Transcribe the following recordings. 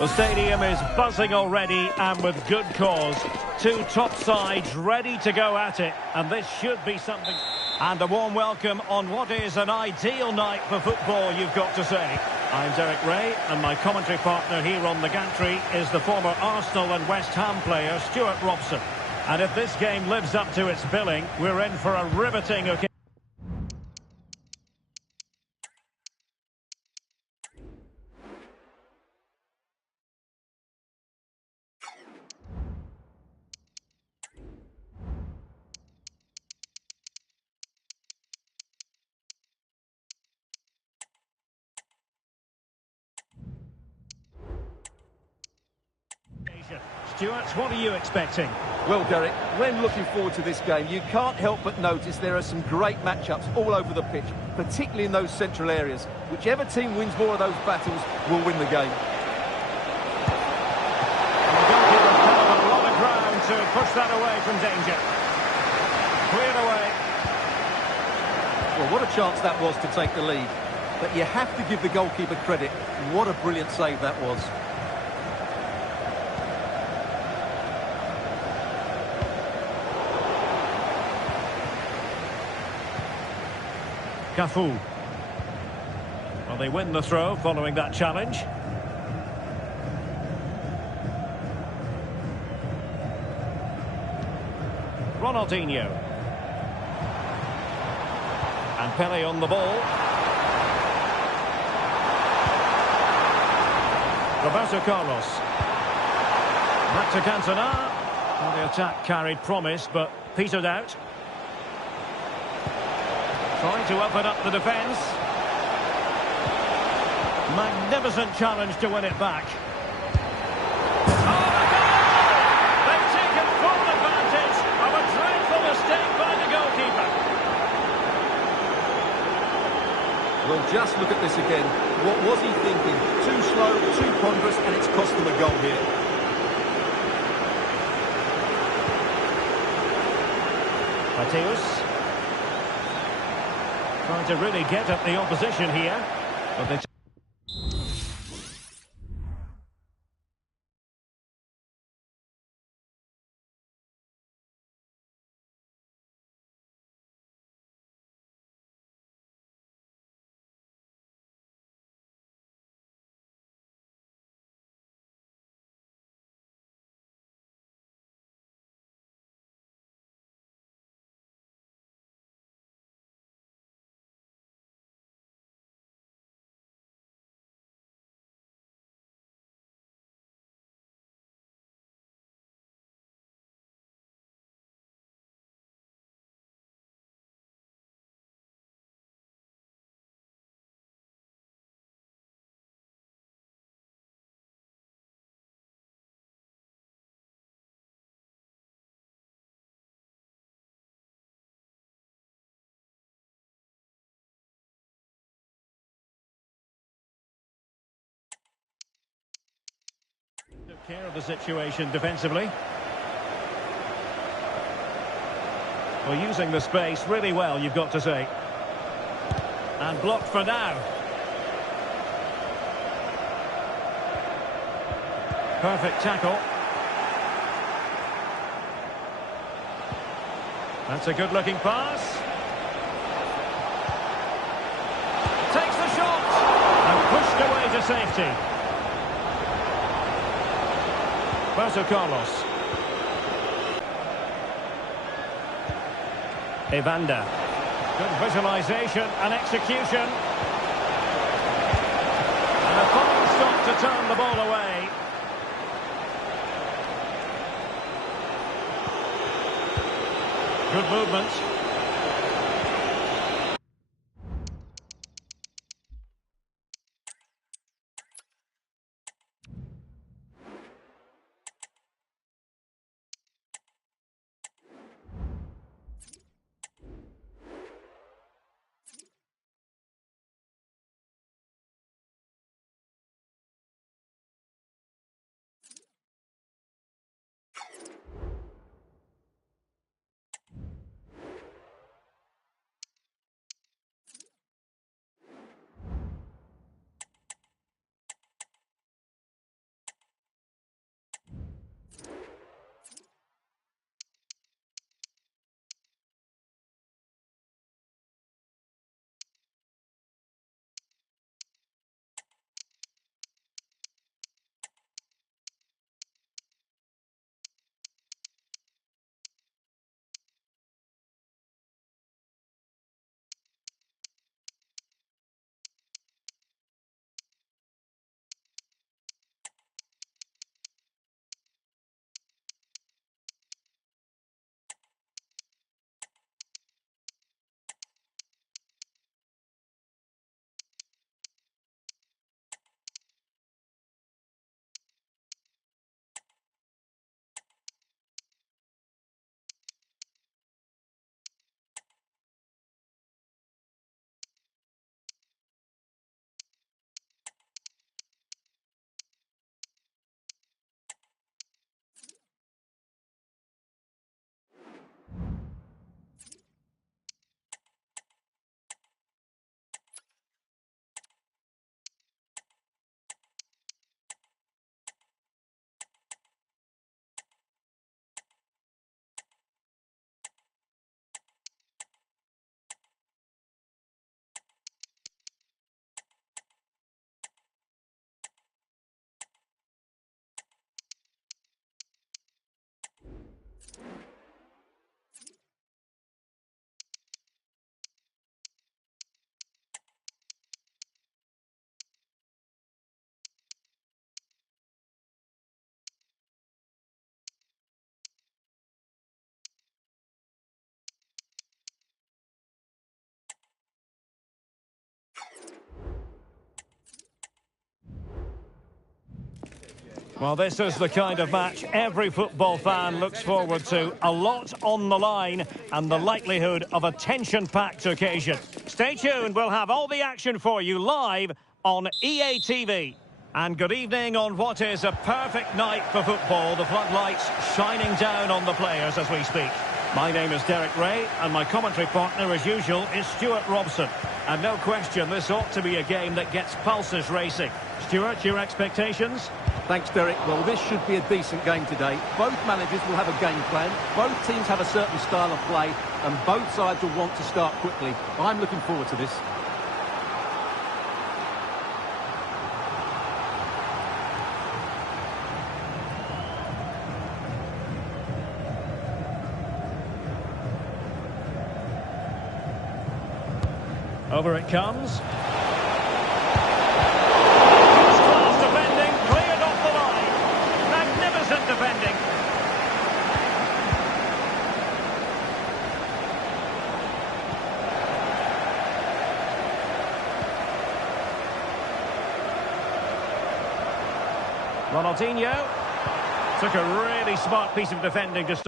The stadium is buzzing already, and with good cause. Two top sides ready to go at it, and this should be something... And a warm welcome on what is an ideal night for football, you've got to say. I'm Derek Ray, and my commentary partner here on the gantry is the former Arsenal and West Ham player, Stuart Robson. And if this game lives up to its billing, we're in for a riveting occasion. Stuart, what are you expecting? Well, Derek, when looking forward to this game, you can't help but notice there are some great matchups all over the pitch, particularly in those central areas. Whichever team wins more of those battles will win the game. And the goalkeeper covered a lot of ground to push that away from danger. Cleared away. Well, what a chance that was to take the lead. But you have to give the goalkeeper credit. What a brilliant save that was. Cafu. Well, they win the throw following that challenge. Ronaldinho. And Pele on the ball. Roberto Carlos. Back to Cantona. Well, the attack carried promise, but petered out. Trying to open up the defence. Magnificent challenge to win it back. Oh, the goal! They've taken full advantage of a dreadful mistake by the goalkeeper. Well, just look at this again. What was he thinking? Too slow, too ponderous, and it's cost them a goal here. Mateus. Trying to really get at the opposition here. But they took care of the situation defensively. Well, using the space really well, you've got to say. And blocked for now. Perfect tackle. That's a good-looking pass. Takes the shot. And pushed away to safety. Roberto Carlos. Evander. Good visualisation and execution. And a fine stop to turn the ball away. Good movement. Well, this is the kind of match every football fan looks forward to. A lot on the line and the likelihood of a tension-packed occasion. Stay tuned, we'll have all the action for you live on EA TV. And good evening on what is a perfect night for football. The floodlights shining down on the players as we speak. My name is Derek Ray, and my commentary partner, as usual, is Stuart Robson. And no question, this ought to be a game that gets pulses racing. Stuart, your expectations? Thanks, Derek. Well, this should be a decent game today. Both managers will have a game plan. Both teams have a certain style of play, and both sides will want to start quickly. I'm looking forward to this. Over it comes. First-class defending, cleared off the line. Magnificent defending. Ronaldinho took a really smart piece of defending to stop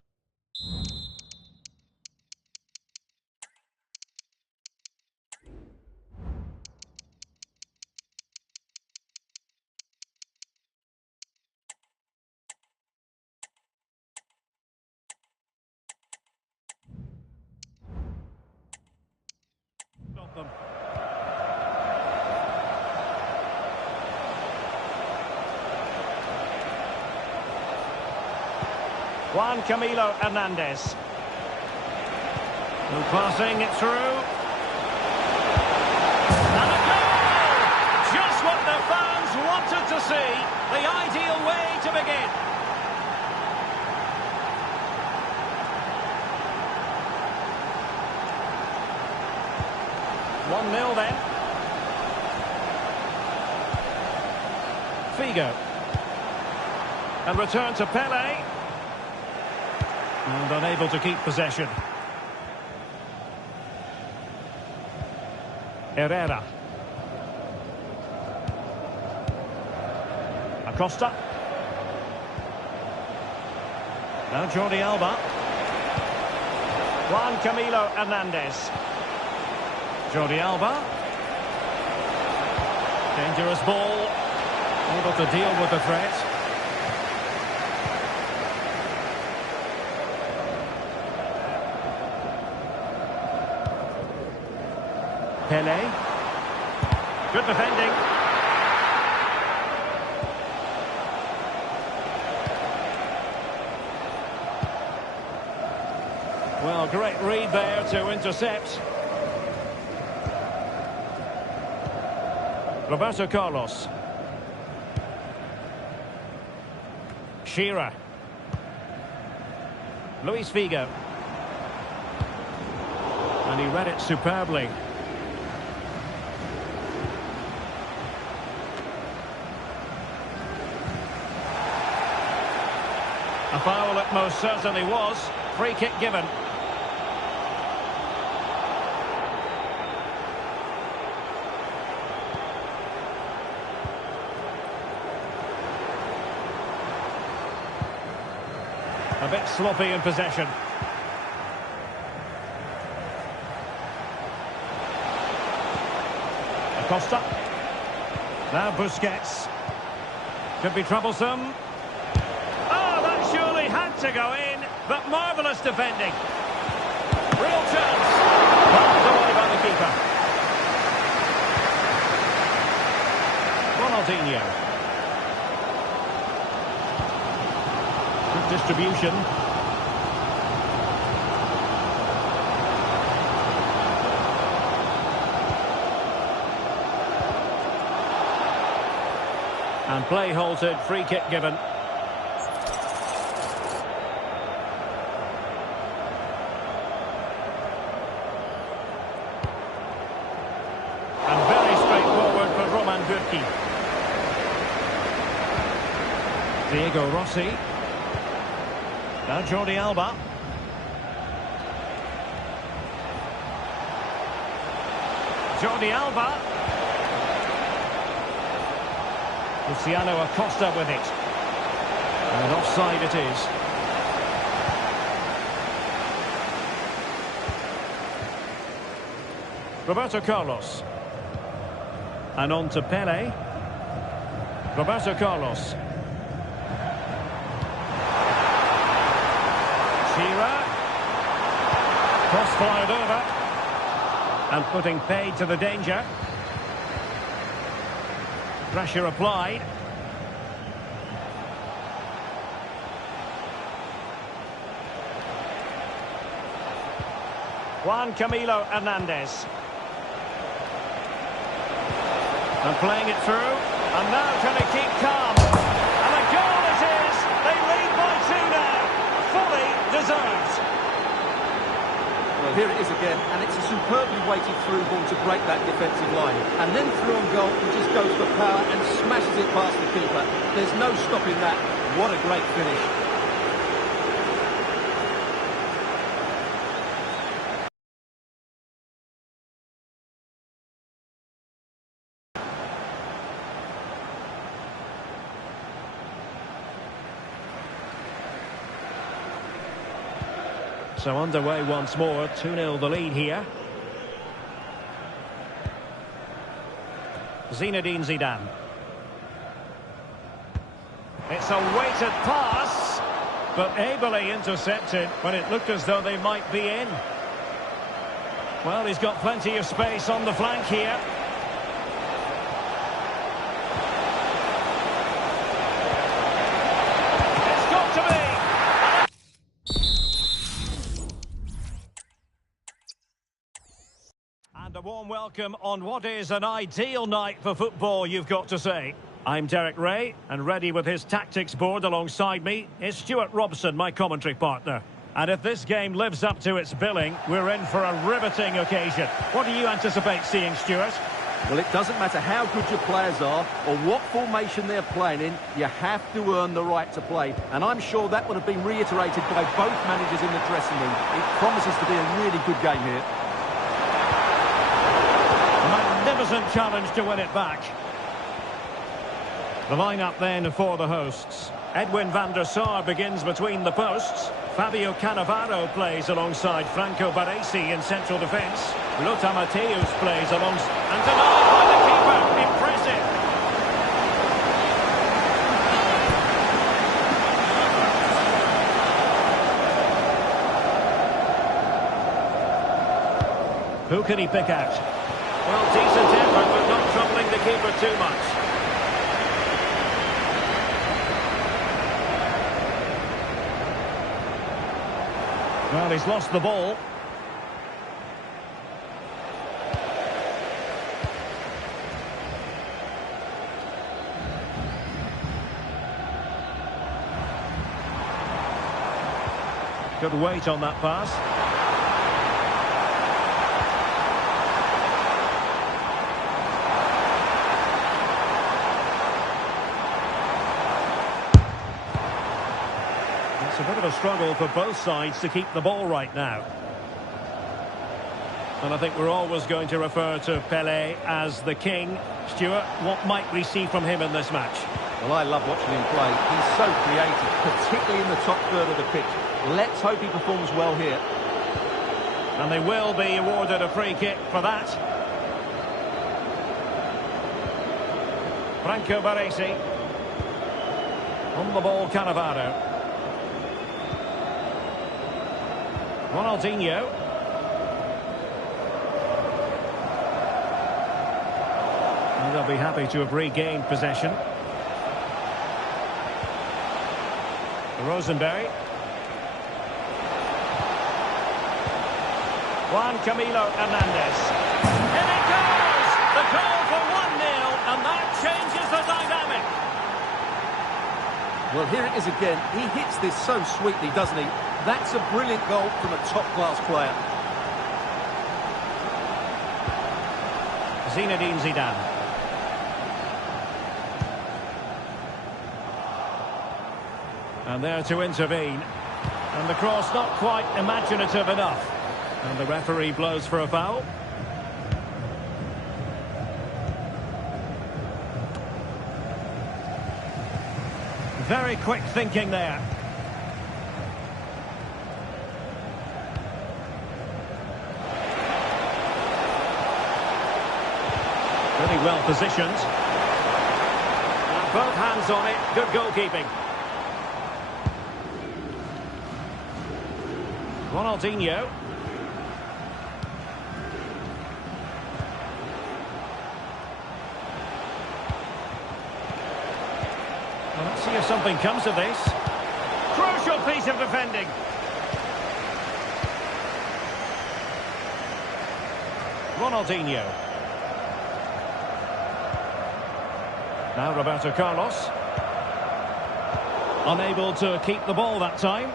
them. Juan Camilo Hernandez. No passing it through. And a goal! Just what the fans wanted to see. The ideal way to begin. One 0 then. Figo. And return to Pele. And unable to keep possession. Herrera. Acosta. Now Jordi Alba. Juan Camilo Hernandez. Jordi Alba. Dangerous ball. Able to deal with the threat. Pele. Good defending. Well, great read there to intercept. Roberto Carlos. Shearer. Luis Figo. And he read it superbly. A foul it most certainly was. Free kick given. A bit sloppy in possession. Acosta. Now Busquets. Could be troublesome. Oh, that surely had to go in, but marvellous defending. Real chance. Knocked away by the keeper. Ronaldinho. Good distribution. And play halted, free kick given. And very straightforward for Roman Bürki. Diego Rossi. Now Jordi Alba. Jordi Alba. Luciano Acosta with it. And offside it is. Roberto Carlos. And on to Pele. Roberto Carlos. Shearer. Cross fired over. And putting paid to the danger. Pressure applied. Juan Camilo Hernandez. And playing it through. And now can he keep calm? And a goal it is! They lead by 2 now. Fully deserved. Well, here it is again, and it's a superbly weighted through ball to break that defensive line. And then through on goal, he just goes for power and smashes it past the keeper. There's no stopping that. What a great finish. So underway once more, 2-0 the lead here. Zinedine Zidane. It's a weighted pass, but ably intercepted when it looked as though they might be in. Well, he's got plenty of space on the flank here. It's got to be! And a warm welcome on what is an ideal night for football, you've got to say. I'm Derek Ray, and ready with his tactics board alongside me is Stuart Robson, my commentary partner. And if this game lives up to its billing, we're in for a riveting occasion. What do you anticipate seeing, Stuart? Well, it doesn't matter how good your players are or what formation they're playing in, you have to earn the right to play. And I'm sure that would have been reiterated by both managers in the dressing room. It promises to be a really good game here. Magnificent challenge to win it back. The lineup then for the hosts. Edwin van der Sar begins between the posts. Fabio Cannavaro plays alongside Franco Baresi in central defence. Lothar Matthäus plays alongside... And denied by the keeper. Impressive. Who can he pick out? Well, decent effort, but not troubling the keeper too much. Well, he's lost the ball. Good weight on that pass. It's a bit of a struggle for both sides to keep the ball right now. And I think we're always going to refer to Pelé as the king. Stuart, what might we see from him in this match? Well, I love watching him play. He's so creative, particularly in the top third of the pitch. Let's hope he performs well here. And they will be awarded a free kick for that. Franco Baresi. On the ball, Cannavaro. Ronaldinho. And they'll be happy to have regained possession. Rosenberry. Juan Camilo Hernandez. In it goes! The goal for 1-0, and that changes the dynamic. Well, here it is again. He hits this so sweetly, doesn't he? That's a brilliant goal from a top-class player. Zinedine Zidane. And there to intervene. And the cross not quite imaginative enough. And the referee blows for a foul. Very quick thinking there. Really well positioned. And both hands on it. Good goalkeeping. Ronaldinho. Well, let's see if something comes of this. Crucial piece of defending. Ronaldinho. Now Roberto Carlos. Unable to keep the ball that time.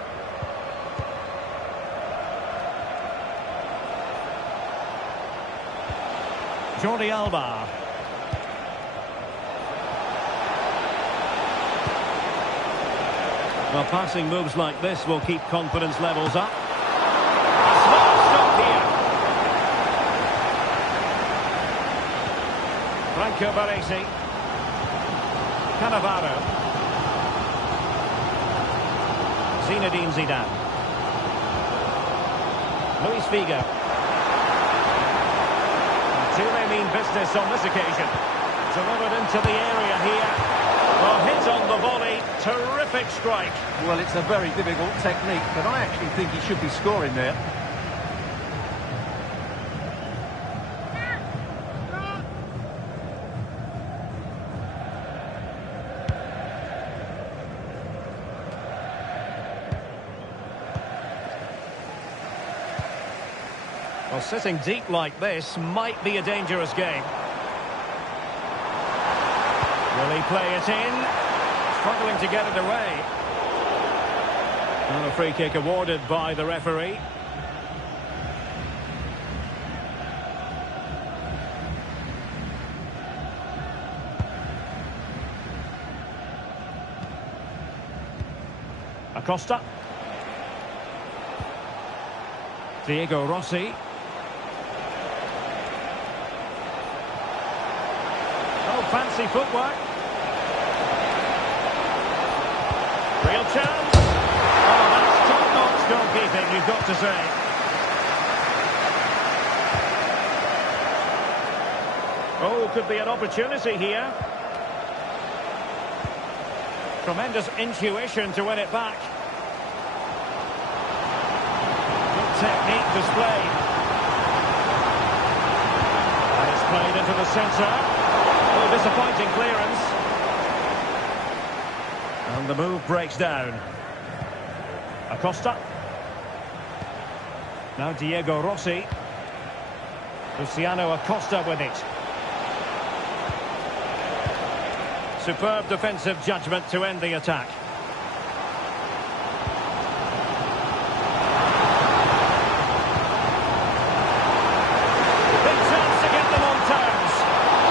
Jordi Alba. Well, passing moves like this will keep confidence levels up. A smart stop here. Franco Baresi. Cannavaro. Zinedine Zidane. Luis Figo. Do they mean business on this occasion? Delivered into the area here. Well, hit on the volley. Terrific strike. Well, it's a very difficult technique, but I actually think he should be scoring there. Well, sitting deep like this might be a dangerous game. Will he play it in? Struggling to get it away. And a free kick awarded by the referee. Acosta. Diego Rossi. Oh, fancy footwork. Real chance. Oh, that's top-notch goalkeeping, you've got to say. Oh, could be an opportunity here. Tremendous intuition to win it back. Good technique displayed. And it's played into the centre. Oh, disappointing clearance. And the move breaks down. Acosta. Now Diego Rossi. Luciano Acosta with it. Superb defensive judgment to end the attack. Big chance to get them on terms.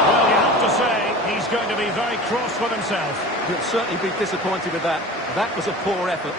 Well, you have to say, he's going to be very cross with himself. He'll certainly be disappointed with that. That was a poor effort.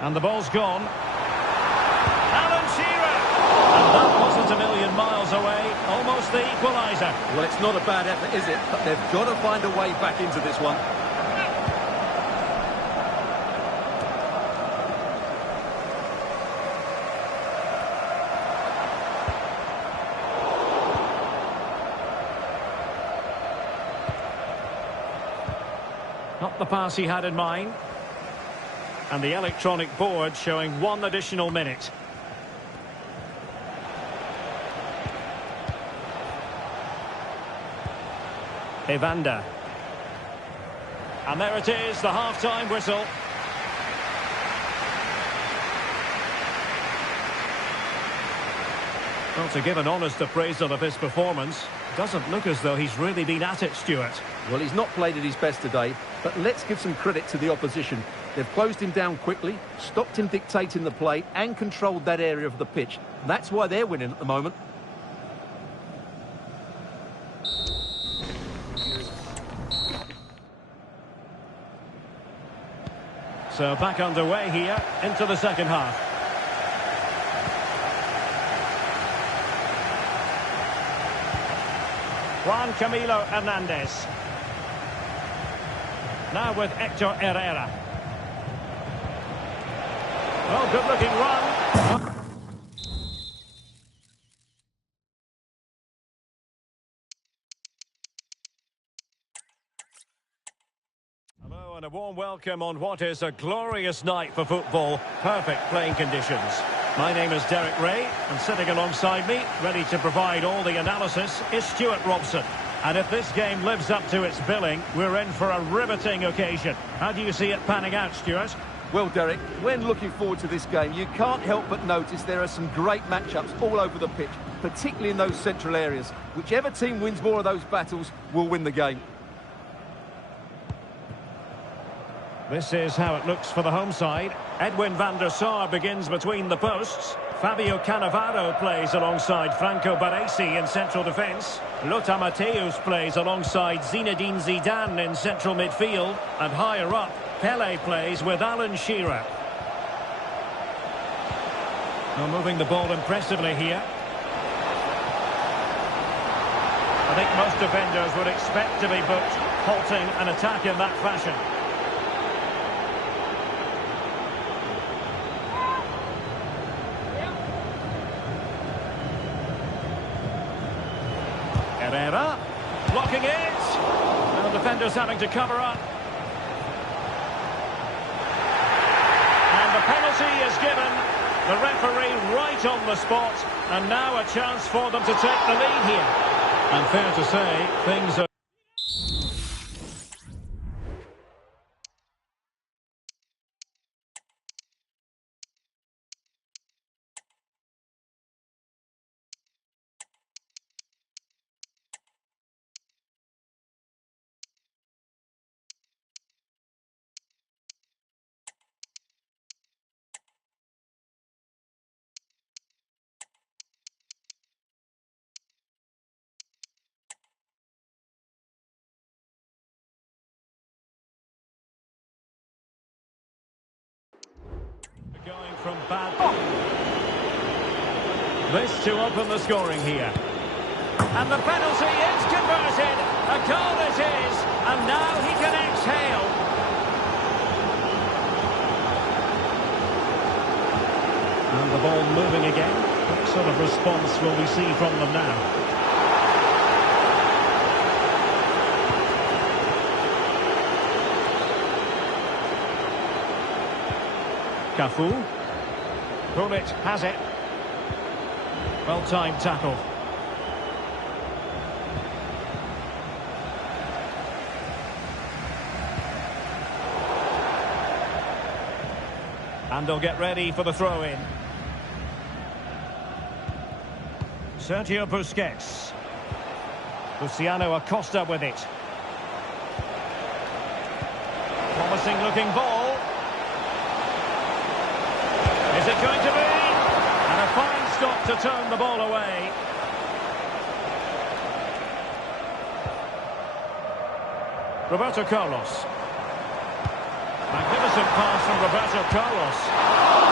And the ball's gone. Alan Shearer! And that wasn't a million miles away. Almost the equaliser. Well, it's not a bad effort, is it? But they've got to find a way back into this one. Not the pass he had in mind. And the electronic board showing 1 additional minute. Evander. And there it is, the half-time whistle. Well, to give an honest appraisal of his performance, doesn't look as though he's really been at it, Stuart. Well, he's not played at his best today, but let's give some credit to the opposition. They've closed him down quickly, stopped him dictating the play, and controlled that area of the pitch. That's why they're winning at the moment. So back underway here, into the second half. Juan Camilo Hernandez. Now with Hector Herrera. Oh, good-looking run. Hello and a warm welcome on what is a glorious night for football. Perfect playing conditions. My name is Derek Ray, and sitting alongside me, ready to provide all the analysis, is Stuart Robson. And if this game lives up to its billing, we're in for a riveting occasion. How do you see it panning out, Stuart? Well, Derek, when looking forward to this game, you can't help but notice there are some great matchups all over the pitch, particularly in those central areas. Whichever team wins more of those battles will win the game. This is how it looks for the home side. Edwin van der Sar begins between the posts. Fabio Cannavaro plays alongside Franco Baresi in central defence. Lothar Matthäus plays alongside Zinedine Zidane in central midfield. And higher up, Pele plays with Alan Shearer. Well, moving the ball impressively here. I think most defenders would expect to be booked, halting an attack in that fashion. Herrera, blocking it. Well, defenders having to cover up. And the penalty is given. The referee right on the spot. And now a chance for them to take the lead here. And fair to say, things are... Going from bad... This to open the scoring here. And the penalty is converted. A goal it is. And now he can exhale. And the ball moving again. What sort of response will we see from them now? Cafu. Pullet has it. Well-timed tackle. And they'll get ready for the throw-in. Sergio Busquets. Luciano Acosta with it. Promising-looking ball. Is it going to be? And a fine stop to turn the ball away. Roberto Carlos. Magnificent magnificent pass from Roberto Carlos.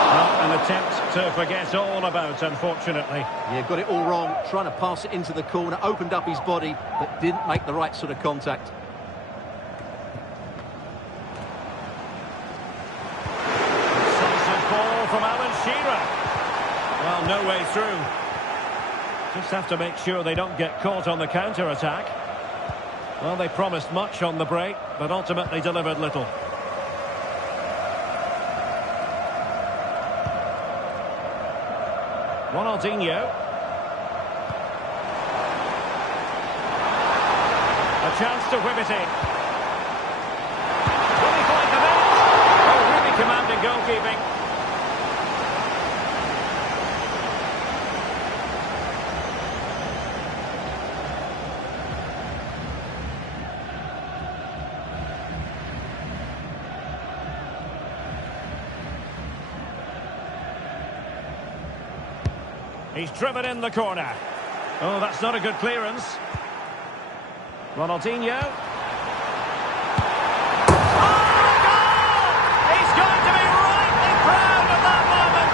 Well, an attempt to forget all about, unfortunately. Yeah, got it all wrong. Trying to pass it into the corner, opened up his body, but didn't make the right sort of contact. Decisive ball from Alan Shearer. Well, no way through. Just have to make sure they don't get caught on the counter-attack. Well, they promised much on the break, but ultimately delivered little. Ronaldinho. A chance to whip it in. Will he find the net? Oh, really commanding goalkeeping. He's driven in the corner. Oh, that's not a good clearance. Ronaldinho. Oh, goal! He's going to be rightly proud of that moment.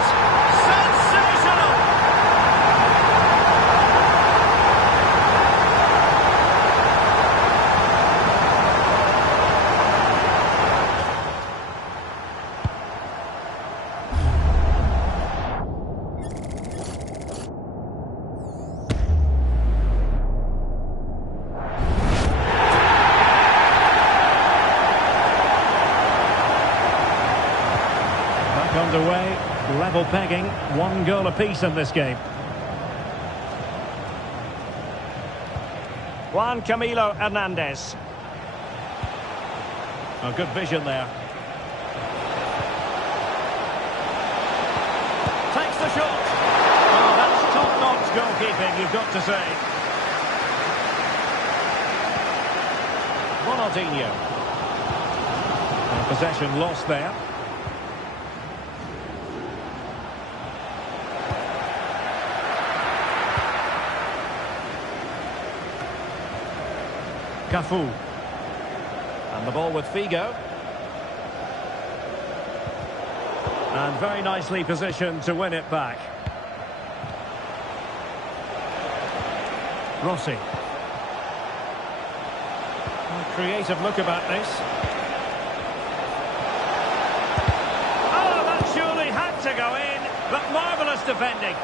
Sensational! Underway, level pegging, 1 goal apiece in this game. Juan Camilo Hernandez. Oh, good vision there. Takes the shot. Oh, that's top-notch goalkeeping, you've got to say. Ronaldinho. Possession lost there. Cafu. And the ball with Figo. And very nicely positioned to win it back. Rossi. A creative look about this. Oh, that surely had to go in, but marvellous defending.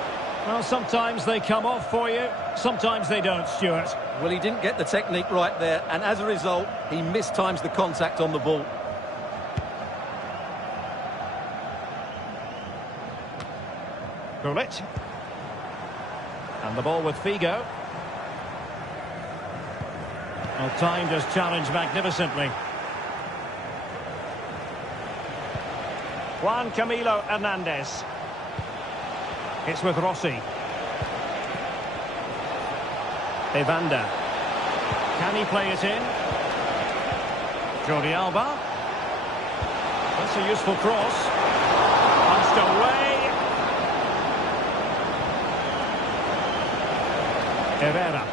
Well, sometimes they come off for you, sometimes they don't, Stuart. Well, he didn't get the technique right there, and as a result, he mistimes the contact on the ball. Gullit. And the ball with Figo. Well, timed his challenge magnificently. Juan Camilo Hernandez. It's with Rossi. Evander. Can he play it in? Jordi Alba. That's a useful cross. Punched away. Herrera.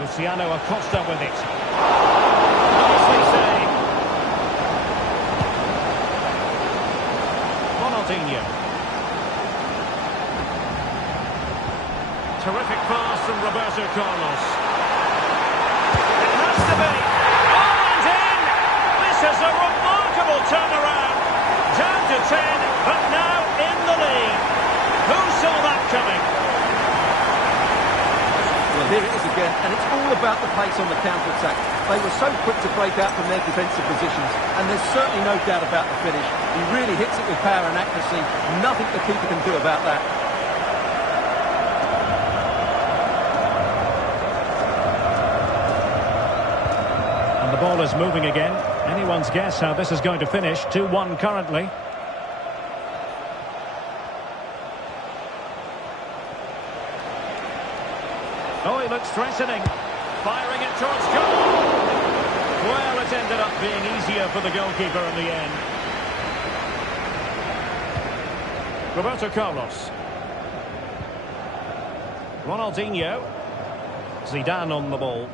Luciano Acosta with it. Nicely saved. Ronaldinho. Terrific pass from Roberto Carlos. It has to be. Oh, and in! This is a remarkable turnaround. Down to 10, but now in the lead. Who saw that coming? Well, here it is again, and it's all about the pace on the counter-attack. They were so quick to break out from their defensive positions, and there's certainly no doubt about the finish. He really hits it with power and accuracy. Nothing the keeper can do about that. And the ball is moving again. Anyone's guess how this is going to finish. 2-1 currently. Oh, he looks threatening. Firing it towards goal. Well, it ended up being easier for the goalkeeper in the end. Roberto Carlos. Ronaldinho. Zidane on the ball.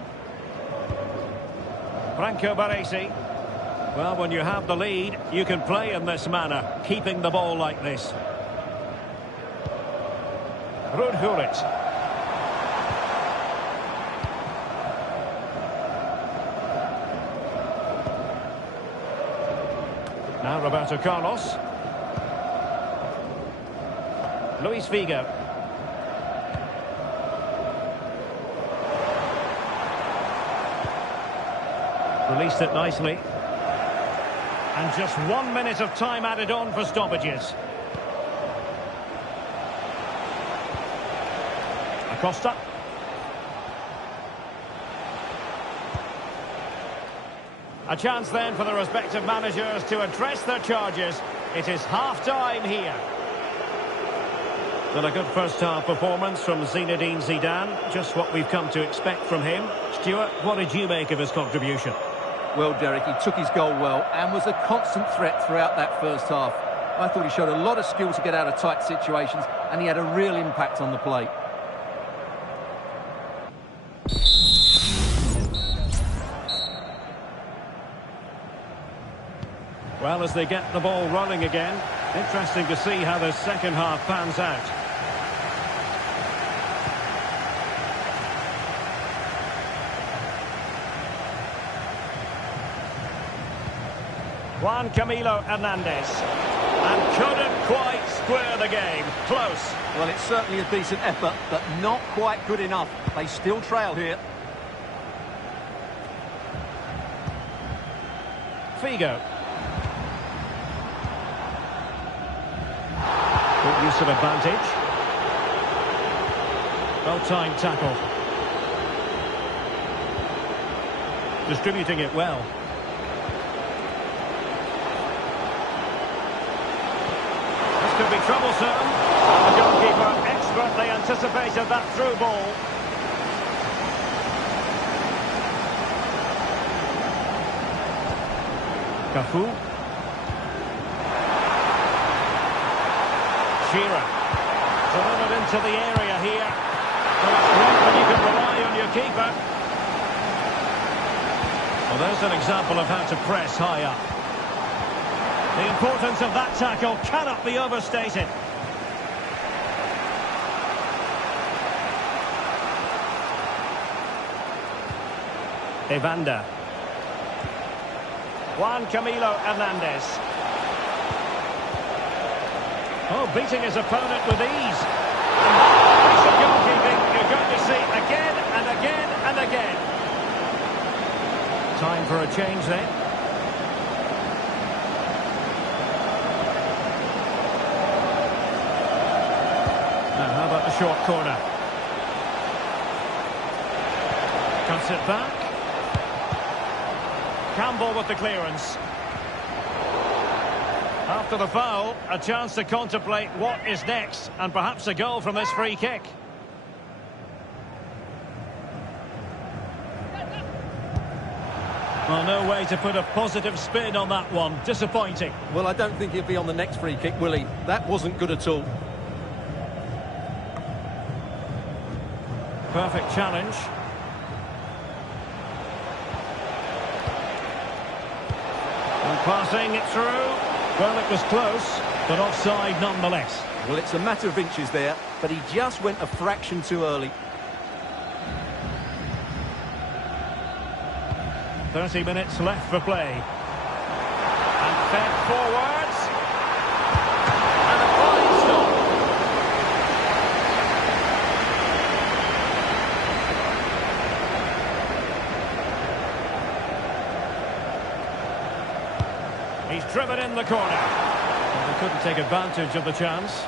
Franco Baresi. Well, when you have the lead, you can play in this manner, keeping the ball like this. Rudhurit. Now Roberto Carlos. Luis Figo. Released it nicely. And just 1 minute of time added on for stoppages. Acosta. A chance then for the respective managers to address their charges. It is half-time here. Well, a good first-half performance from Zinedine Zidane. Just what we've come to expect from him. Stuart, what did you make of his contribution? Well, Derek, he took his goal well and was a constant threat throughout that first half. I thought he showed a lot of skill to get out of tight situations, and he had a real impact on the plate. Well, as they get the ball rolling again, interesting to see how the second half pans out. Juan Camilo Hernandez. And couldn't quite square the game. Close. Well, it's certainly a decent effort, but not quite good enough. They still trail here. Figo. Good use of advantage. Well-timed tackle. Distributing it well. This could be troublesome. The goalkeeper expertly anticipated that through ball. Cafu. Shearer. Delivered into the area here. But it's great when you can rely on your keeper. Well, there's an example of how to press high up. The importance of that tackle cannot be overstated. Evander. Juan Camilo Hernandez. Oh, beating his opponent with ease. And that piece of goalkeeping you're going to see again and again and again. Time for a change then. Now, how about the short corner? Cuts it back. Campbell with the clearance. After the foul, a chance to contemplate what is next, and perhaps a goal from this free kick. Well, no way to put a positive spin on that one. Disappointing. Well, I don't think he'll be on the next free kick, will he? That wasn't good at all. Perfect challenge. And passing it through. Well, it was close, but offside nonetheless. Well, it's a matter of inches there, but he just went a fraction too early. 30 minutes left for play. And fed forwards. And a fine stop. He's driven in the corner. Well, they couldn't take advantage of the chance.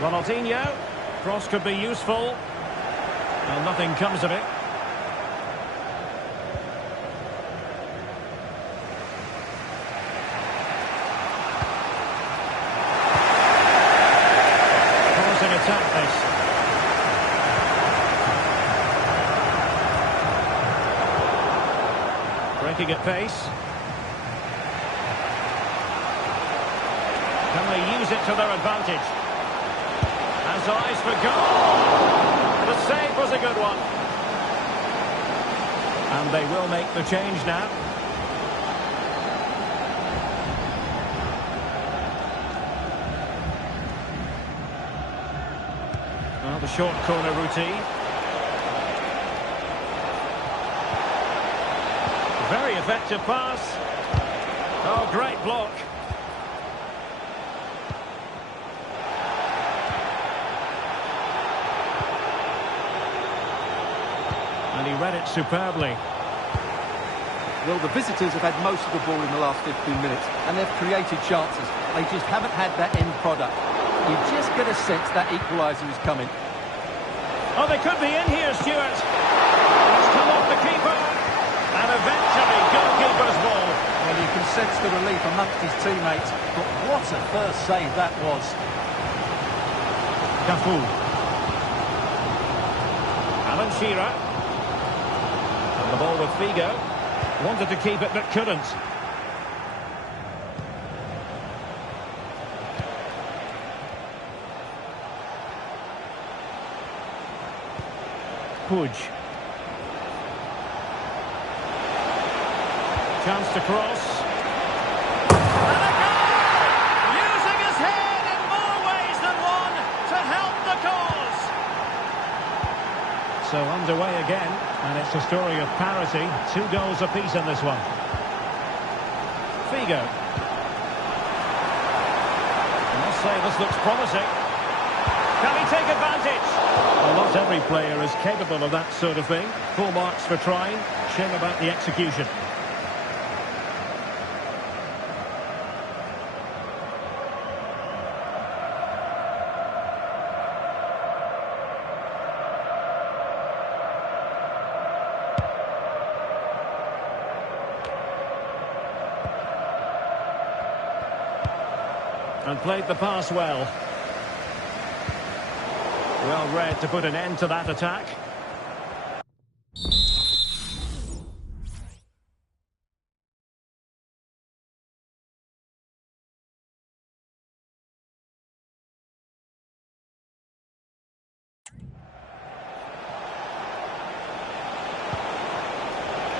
Ronaldinho. Cross could be useful. Well, nothing comes of it. Forcing attack this. Breaking at pace. Can they use it to their advantage? Has eyes for goal. The save was a good one. And they will make the change now. short corner routine. Very effective pass. Oh, great block. And he read it superbly. Well, the visitors have had most of the ball in the last 15 minutes, and they've created chances. They just haven't had that end product. You just get a sense that equaliser is coming. Oh, they could be in here, Stuart. It's come off the keeper. And eventually, goalkeeper's ball. Well, you can sense the relief amongst his teammates, but what a first save that was. Cafu. Alan Shearer. And the ball with Figo. Wanted to keep it, but couldn't. Puig. Chance to cross. And a goal! Using his head in more ways than one to help the cause. So underway again, and it's a story of parity. 2 goals apiece in this one. Figo. I must say this looks promising. Can he take advantage? Well, not every player is capable of that sort of thing. Full marks for trying. Shame about the execution. And played the pass well. Well read to put an end to that attack.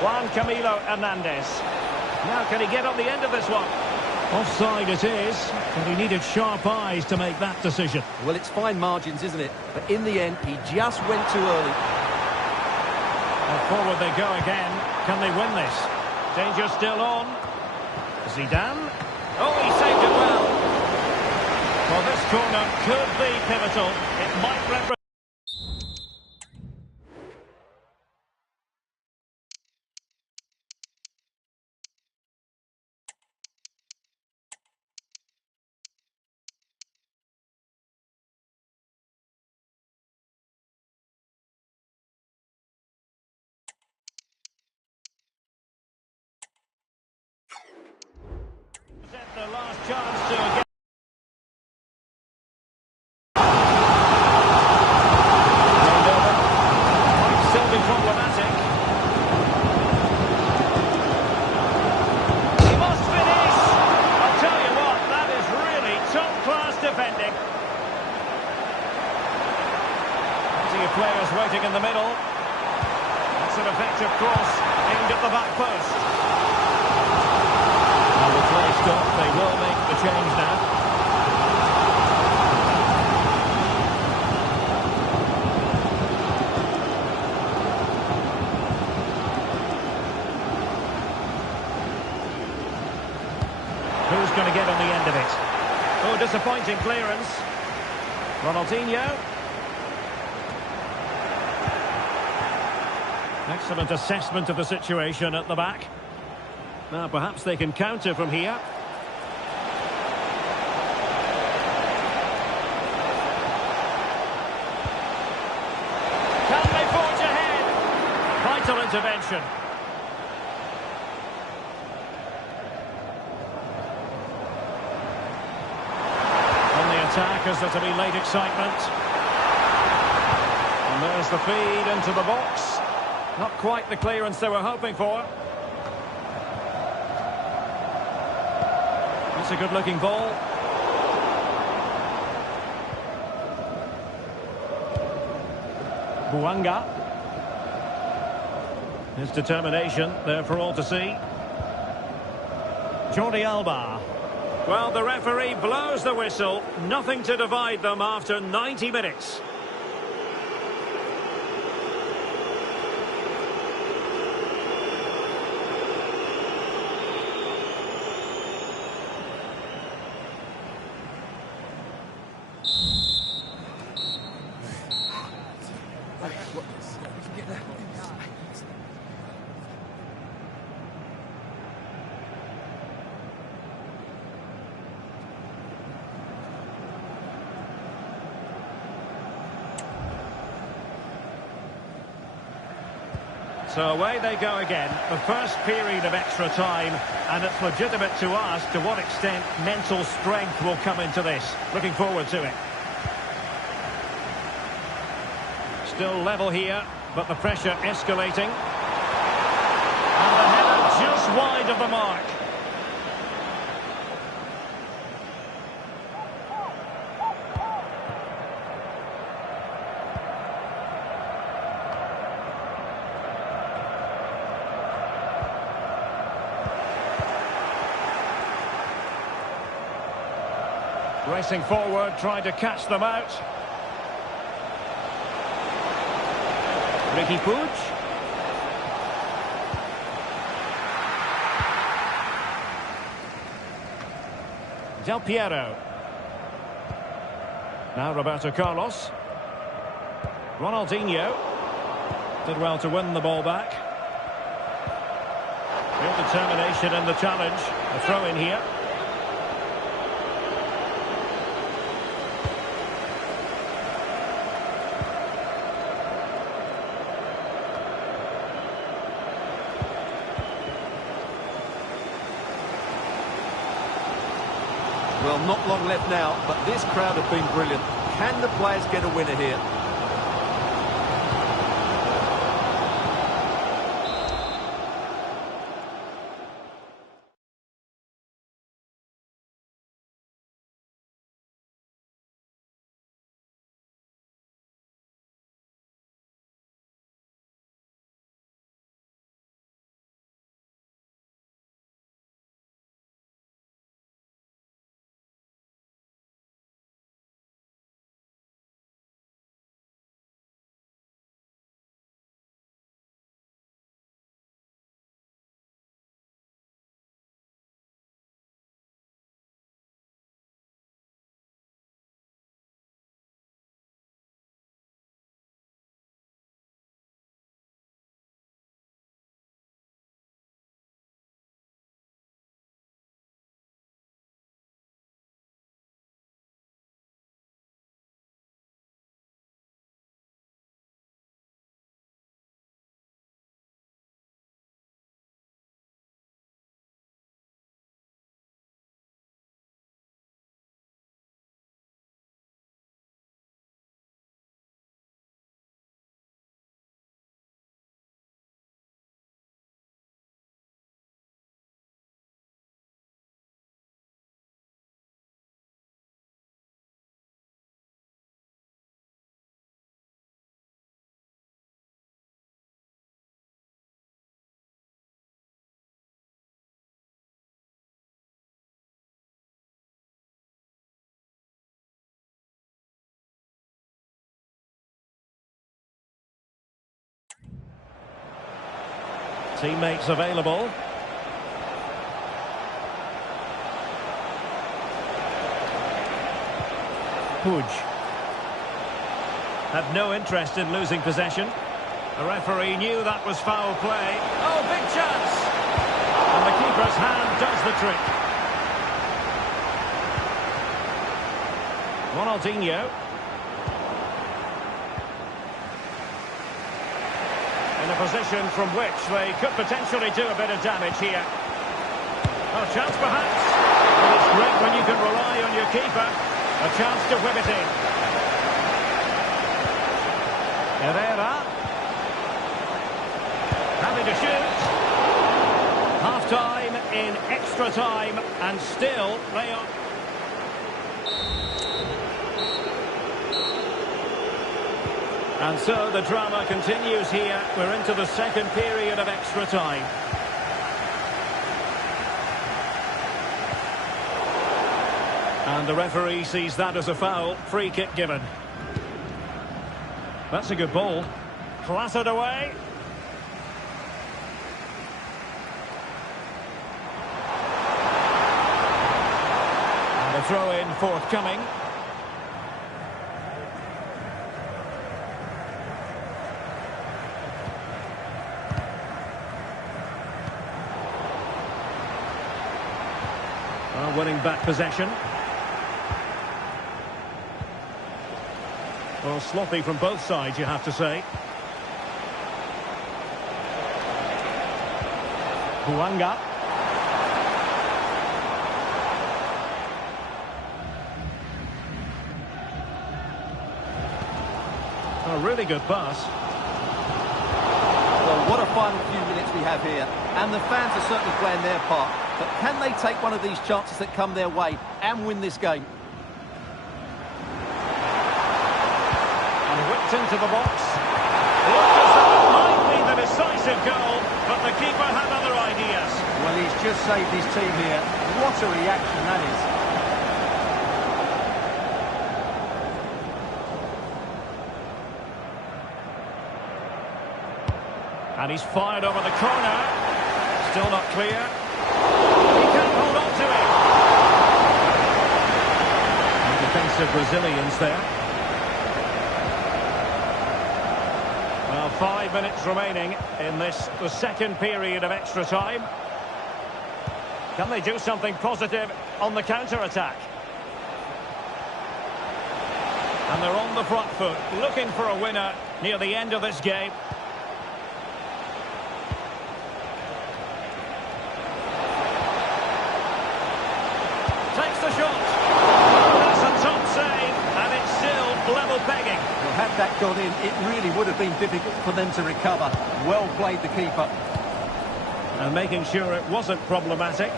Juan Camilo Hernandez. Now can he get on the end of this one? Offside it is, but he needed sharp eyes to make that decision. Well, it's fine margins, isn't it? But in the end, he just went too early. And forward they go again. Can they win this? Danger still on. Zidane. Oh, he saved it well. Well, this corner could be pivotal. It might represent... the last chance to get... Might still be problematic. He must finish! I'll tell you what, that is really top-class defending. Plenty of players waiting in the middle. That's an effective cross aimed at the back post. And the play stopped, they will make the change now. Who's going to get on the end of it? Oh, disappointing clearance. Ronaldinho. Excellent assessment of the situation at the back. Now, perhaps they can counter from here. Can they forge ahead? Vital intervention. On the attack, is there to be late excitement? And there's the feed into the box. Not quite the clearance they were hoping for. It's a good-looking ball. Buanga. His determination there for all to see. Jordi Alba. Well, the referee blows the whistle. Nothing to divide them after 90 minutes. So away they go again, the first period of extra time, and it's legitimate to ask to what extent mental strength will come into this. Looking forward to it. Still level here, but the pressure escalating. And the header just wide of the mark. Racing forward, trying to catch them out. Ricky Puig. Del Piero. Now Roberto Carlos. Ronaldinho. Did well to win the ball back. Real determination in the challenge. A throw in here. Well, not long left now, but this crowd have been brilliant. Can the players get a winner here? Teammates available. Puig. Had no interest in losing possession. The referee knew that was foul play. Oh, big chance! And the keeper's hand does the trick. Ronaldinho. In a position from which they could potentially do a bit of damage here. Oh, chance perhaps. But it's great when you can rely on your keeper. A chance to whip it in. Herrera. Having to shoot. Half-time in extra time, and still they are... And so the drama continues here. We're into the second period of extra time. And the referee sees that as a foul. Free kick given. That's a good ball. Clattered away. And a throw-in forthcoming. Winning back possession. Well, sloppy from both sides, you have to say. Huanga. A really good pass. Well, what a final few minutes we have here. And the fans are certainly playing their part. But can they take one of these chances that come their way and win this game? And whipped into the box. Looked as though it might be the decisive goal, but the keeper had other ideas. Well, he's just saved his team here. What a reaction that is. And he's fired over the corner. Still not clear. He can't hold on to it. And defensive resilience there. Well, 5 minutes remaining in this, the second period of extra time. Can they do something positive on the counter-attack? And they're on the front foot, looking for a winner near the end of this game. Takes the shot. That's a top save, and it's still level pegging. Well, had that gone in, it really would have been difficult for them to recover. Well played, the keeper. And making sure it wasn't problematic.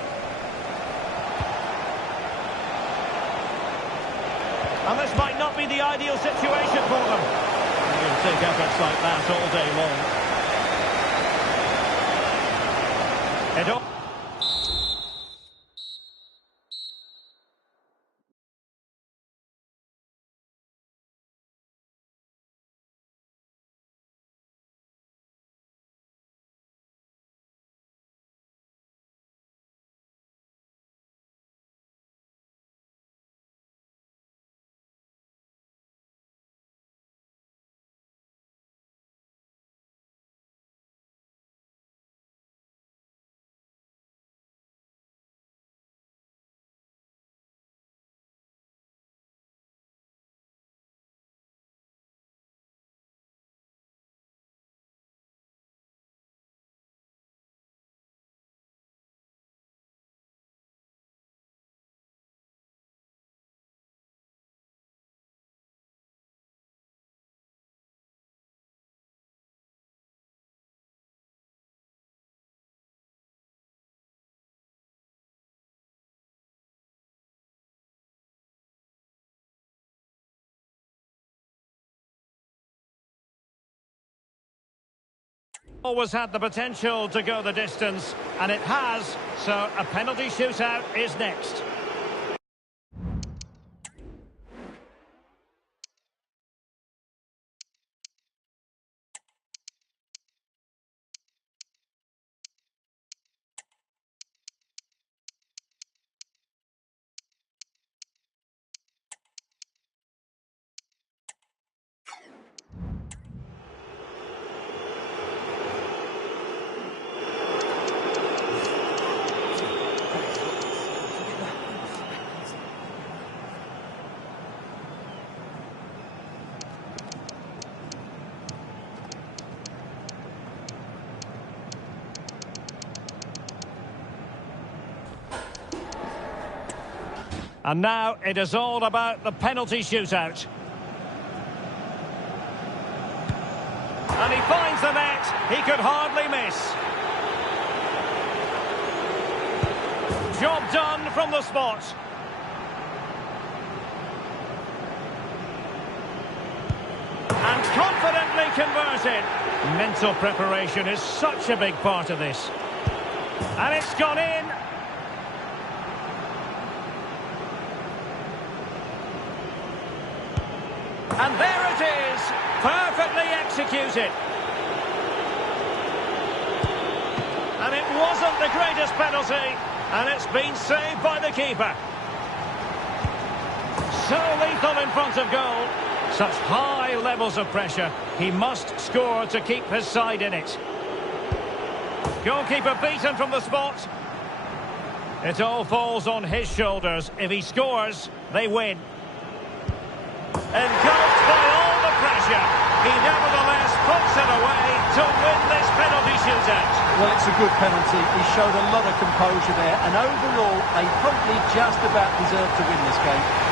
And this might not be the ideal situation for them. You'll take efforts like that all day long. It all... Always had the potential to go the distance, and it has, so a penalty shootout is next. And now it is all about the penalty shootout. And he finds the net. He could hardly miss. Job done from the spot. And confidently converted. Mental preparation is such a big part of this. And it's gone in. And there it is, perfectly executed. And it wasn't the greatest penalty, and it's been saved by the keeper. So lethal in front of goal. Such high levels of pressure. He must score to keep his side in it. Goalkeeper beaten from the spot. It all falls on his shoulders. If he scores, they win. Engulfed by all the pressure, he nevertheless puts it away to win this penalty shootout. Well, it's a good penalty. He showed a lot of composure there, and overall, they probably just about deserved to win this game.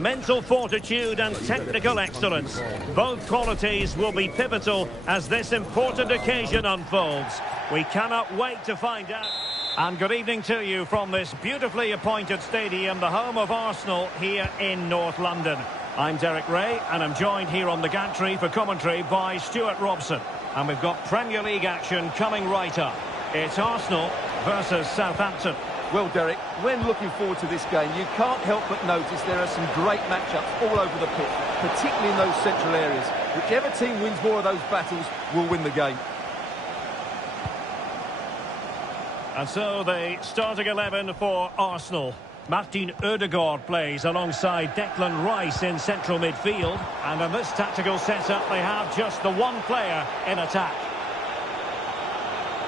Mental fortitude and technical excellence. Both qualities will be pivotal as this important occasion unfolds. We cannot wait to find out. And good evening to you from this beautifully appointed stadium, the home of Arsenal here in North London. I'm Derek Ray, and I'm joined here on the gantry for commentary by Stuart Robson. And we've got Premier League action coming right up. It's Arsenal versus Southampton. Well, Derek, when looking forward to this game, you can't help but notice there are some great matchups all over the pitch, particularly in those central areas. Whichever team wins more of those battles will win the game. And so the starting 11 for Arsenal. Martin Ødegaard plays alongside Declan Rice in central midfield. And in this tactical setup, they have just the one player in attack.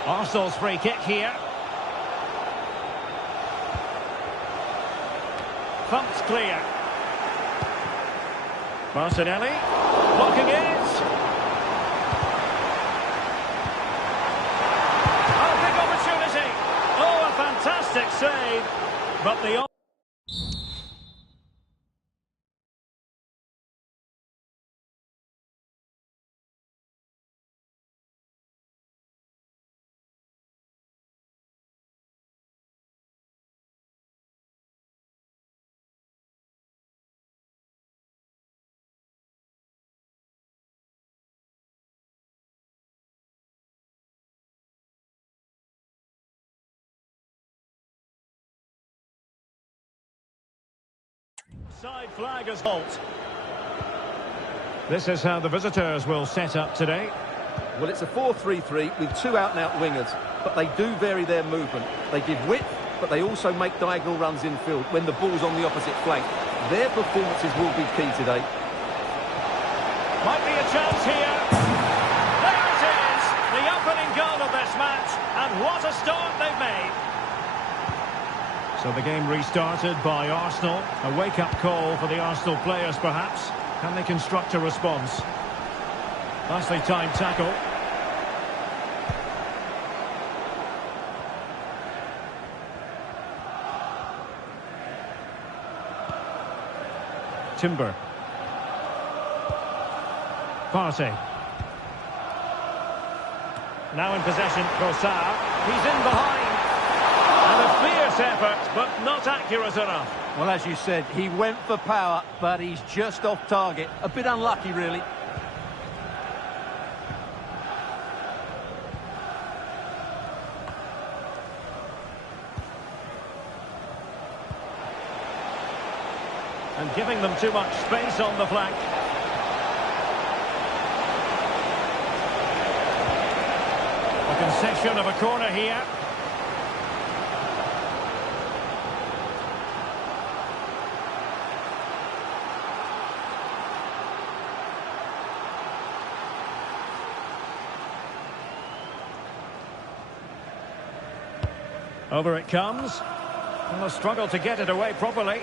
Arsenal's free kick here. thumped clear. Martinelli, blocking it. Oh, big opportunity. Oh, a fantastic save. But the... Side flag as halt. This is how the visitors will set up today. Well, it's a 4-3-3 with two out-and-out wingers, but they do vary their movement. They give width, but they also make diagonal runs infield when the ball's on the opposite flank. Their performances will be key today. Might be a chance here. There it is! The opening goal of this match, and what a start they've made. So the game restarted by Arsenal. A wake-up call for the Arsenal players, perhaps. Can they construct a response? Nicely timed tackle. Timber. Partey. Now in possession, Trossard. He's in behind. And a fierce effort, but not accurate enough. Well, as you said, he went for power, but he's just off target. A bit unlucky, really. And giving them too much space on the flank. A concession of a corner here. Over it comes. Well, a struggle to get it away properly.